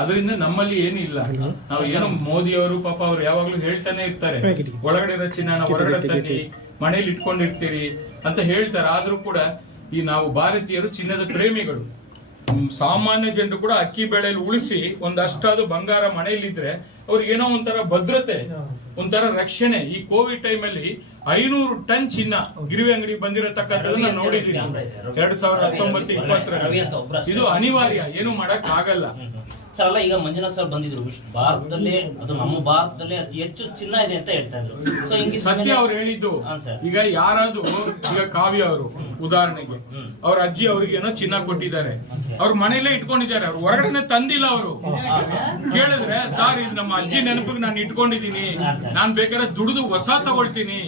ಅದರಿಂದ ನಮ್ಮಲ್ಲಿ ಏನಿಲ್ಲ. ನಾವು ಏನೋ ಮೋದಿ ಅವರು ಪಾಪ ಅವ್ರು ಯಾವಾಗ್ಲೂ ಹೇಳ್ತಾನೆ ಇರ್ತಾರೆ, ಒಳಗಡೆ ಇರೋ ಚಿನ್ನ ಹೊರಗಡೆ ತನ್ನಿ, ಮನೇಲಿ ಇಟ್ಕೊಂಡಿರ್ತೀರಿ ಅಂತ ಹೇಳ್ತಾರೆ. ಆದ್ರೂ ಕೂಡ ಈ ನಾವು ಭಾರತೀಯರು ಚಿನ್ನದ ಪ್ರೇಮಿಗಳು. ಸಾಮಾನ್ಯ ಜನರು ಕೂಡ ಅಕ್ಕಿ ಬೆಳೆಯಲ್ಲಿ ಉಳಿಸಿ ಒಂದಷ್ಟಾದ್ರು ಬಂಗಾರ ಮನೆಯಲ್ಲಿದ್ರೆ ಅವ್ರಿಗೆ ಏನೋ ಒಂಥರ ಭದ್ರತೆ, ಒಂಥರ ರಕ್ಷಣೆ. ಈ ಕೋವಿಡ್ ಟೈಮ್ ಅಲ್ಲಿ 500 ಟನ್ ಚಿನ್ನ ಗಿರಿವಿ ಅಂಗಡಿ ಬಂದಿರತಕ್ಕಂಥದ್ದನ್ನ ನೋಡಿದೀನಿ 2019-20 ಇದು ಅನಿವಾರ್ಯ, ಏನು ಮಾಡಕ್ ಆಗಲ್ಲ. ಸರ್ ಅಲ್ಲ, ಈಗ ಮಂಜುನಾಥ್ ಸರ್ ಬಂದಿದ್ರು, ಭಾರತದಲ್ಲಿ ಅದು ನಮ್ಮ ಭಾರತದಲ್ಲಿ ಅತಿ ಹೆಚ್ಚು ಚಿನ್ನ ಇದೆ ಅಂತ ಹೇಳ್ತಾ ಇದ್ರು. ಸೊ ಹಿಂಗೆ ಸತ್ಯ ಅವ್ರು ಹೇಳಿದ್ದು. ಈಗ ಯಾರಾದ್ರೂ ಈಗ ಕಾವ್ಯ ಅವರು ಉದಾಹರಣೆಗೆ ಅವ್ರ ಅಜ್ಜಿ ಅವ್ರಿಗೆ ಏನೋ ಚಿನ್ನ ಕೊಟ್ಟಿದ್ದಾರೆ, ಅವ್ರ ಮನೆಯಲ್ಲೇ ಇಟ್ಕೊಂಡಿದ್ದಾರೆ, ಅವ್ರು ಹೊರಗಡೆ ತಂದಿಲ್ಲ. ಅವರು ಕೇಳಿದ್ರೆ ಸರ್ ಇದು ನಮ್ಮ ಅಜ್ಜಿ ನೆನಪಿಗೆ ನಾನು ಇಟ್ಕೊಂಡಿದೀನಿ, ನಾನ್ ಬೇಕಾದ್ರೆ ದುಡಿದು ಹೊಸ ತಗೊಳ್ತೀನಿ,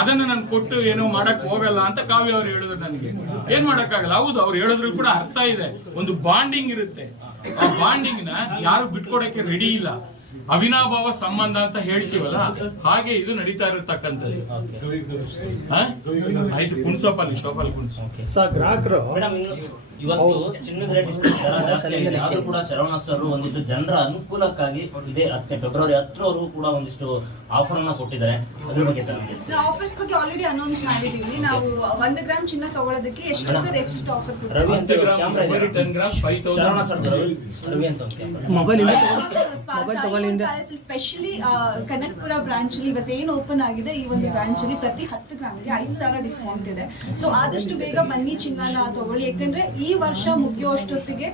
ಅದನ್ನ ನಾನು ಕೊಟ್ಟು ಏನೋ ಮಾಡಕ್ ಹೋಗಲ್ಲ ಅಂತ ಕಾವ್ಯ ಅವ್ರು ಹೇಳಿದ್ರು. ನನಗೆ ಏನ್ ಮಾಡಕ್ ಆಗಲ್ಲ. ಹೌದು, ಅವ್ರು ಹೇಳಿದ್ರು ಕೂಡ ಅರ್ಥ ಇದೆ. ಒಂದು ಬಾಂಡಿಂಗ್ ಇರುತ್ತೆ, ಆ ಬಾಂಡಿಂಗ್ ನ ಯಾರು ಬಿಟ್ಕೊಡಕ್ಕೆ ರೆಡಿ ಇಲ್ಲ. ಅವಿನಾಭಾವ ಸಂಬಂಧ ಅಂತ ಹೇಳ್ತೀವಲ್ಲ, ಹಾಗೆ ಇದು ನಡೀತಾ ಇರತಕ್ಕಂಥದ್ದು. ಆಯ್ತು, ಕುಣ್ಸೋಪಲ್ಲಿ ಗ್ರಾಹಕರು ಇವತ್ತು ಚಿನ್ನದ ರೇಟ್ ಜಾಸ್ತಿ ಆಗಿದೆ. ಆದ್ರೂ ಕೂಡ ಶರವಣ ಸರ್ ಒಂದಿಷ್ಟು ಜನರ ಅನುಕೂಲಕ್ಕಾಗಿ ಇದೆ ಫೆಬ್ರವರಿ 10ರವರೆಗೂ ಕೂಡ ಒಂದಿಷ್ಟು ಆಫರ್ ಅನ್ನ ಕೊಟ್ಟಿದ್ದಾರೆ. ಅದ್ರ ಬಗ್ಗೆ ಆಫರ್ಸ್ ಬಗ್ಗೆ ಆಲ್ರೆಡಿ ಅನೌನ್ಸ್ ಮಾಡಿದೀವಿ. ನಾವು 1 ಗ್ರಾಮ್ ಚಿನ್ನ ತಗೊಳ್ಳೋದಕ್ಕೆ ಎಷ್ಟು ಸರ್ ಎಷ್ಟು ಆಫರ್ ಕೊಡ್ತೀವಿ? ರವಿ ಅಂತ ಶರವಣ ಸರ್ ರವಿ ಅಂತ ಮೊಬೈಲ್ ಸ್ಪೆಷಲಿ ಕನಕಪುರ ಬ್ರಾಂಚ್ ಅಲ್ಲಿ ಇವತ್ತೇನು ಓಪನ್ ಆಗಿದೆ, ಈ ಒಂದು ಬ್ರಾಂಚ್ ಅಲ್ಲಿ ಪ್ರತಿ 10 ಗ್ರಾಮ್ಗೆ 5,000 ಡಿಸ್ಕೌಂಟ್ ಇದೆ. ಸೊ ಆದಷ್ಟು ಬೇಗ ಬನ್ನಿ ಚಿನ್ನನ ತಗೊಳ್ಳಿ. ಯಾಕಂದ್ರೆ ಈ ವರ್ಷ ಮುಗಿಯುವಷ್ಟೊತ್ತಿಗೆ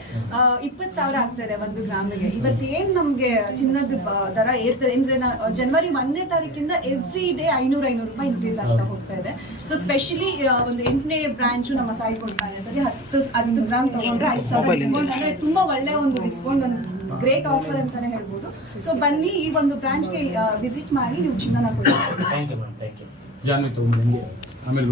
20,000 ಆಗ್ತಾ ಇದೆ 1 ಗ್ರಾಮ್ಗೆ. ಇವತ್ತೇನ್ ನಮ್ಗೆ ಚಿನ್ನದ ದರ ಏರ್ತದೆ ಅಂದ್ರೆ ಜನವರಿ 1ನೇ ತಾರೀಕಿಂದ ಎವ್ರಿ ಡೇ 500 ರೂಪಾಯಿ ಇನ್ಕ್ರೀಸ್ ಆಗ್ತಾ ಹೋಗ್ತಾ ಇದೆ. ಸೊ ಸ್ಪೆಷಲಿ ಒಂದು 8ನೇ ಬ್ರಾಂಚ್ ನಮ್ಮ ಸಾಯಿ ಕೊಡ್ತಾನೆ ಸರಿ 10 ಗ್ರಾಮ್ ತಗೊಂಡ್ರೆ 5,000 ಡಿಸ್ಕೌಂಟ್ ಅಂದ್ರೆ ತುಂಬಾ ಒಳ್ಳೆ ಒಂದು ಡಿಸ್ಕೌಂಟ್, ಒಂದು ಗ್ರೇಟ್ ಆಫರ್ ಅಂತಾನೆ ಹೇಳ್ಬೋದು. ಸೊ ಬನ್ನಿ ಈ ಒಂದು ಬ್ರಾಂಚ್ಗೆ ವಿಸಿಟ್ ಮಾಡಿ ನೀವು ಚಿನ್ನನ ಕೊಡಿ. ಜಾನ್ವಿ ತಗೊಂಡು ಆಮೇಲೆ